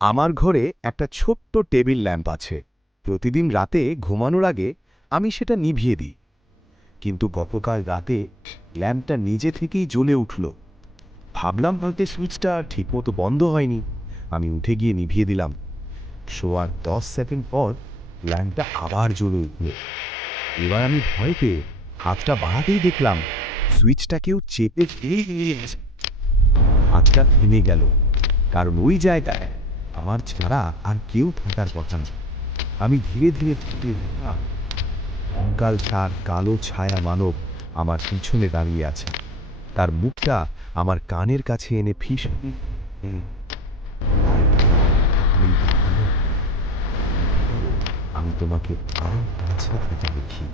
আমার ঘরে একটা ছোট্ট টেবিল ল্যাম্প আছে। প্রতিদিন রাতে ঘুমানোর আগে আমি সেটা নিভিয়ে দিই। কিন্তু গতকাল রাতে ল্যাম্পটা নিজে থেকেই জ্বলে উঠল। ভাবলাম হয়তো সুইচটা ঠিকমতো বন্ধ হয়নি। আমি উঠে গিয়ে নিভিয়ে দিলাম। শোয়ার 10 সেকেন্ড পর ল্যাম্পটা আবার জ্বলে উঠল। এবার আমি ভয় পেয়ে হাতটা বাড়াতেই দেখলাম সুইচটা কেউ চেপে দিয়েছে। হাতটা থেমে গেল, কারণ ওই জায়গায় আমার ছাড়া আর কেউ থাকার কথা না। আমি ধীরে ধীরে দেখলাম কঙ্কাল সার কালো ছায়া মানব আমার পিছনে দাঁড়িয়ে আছে। তার মুখটা আমার কানের কাছে এনে আমি তোমাকে আরো কাছে থেকে দেখি।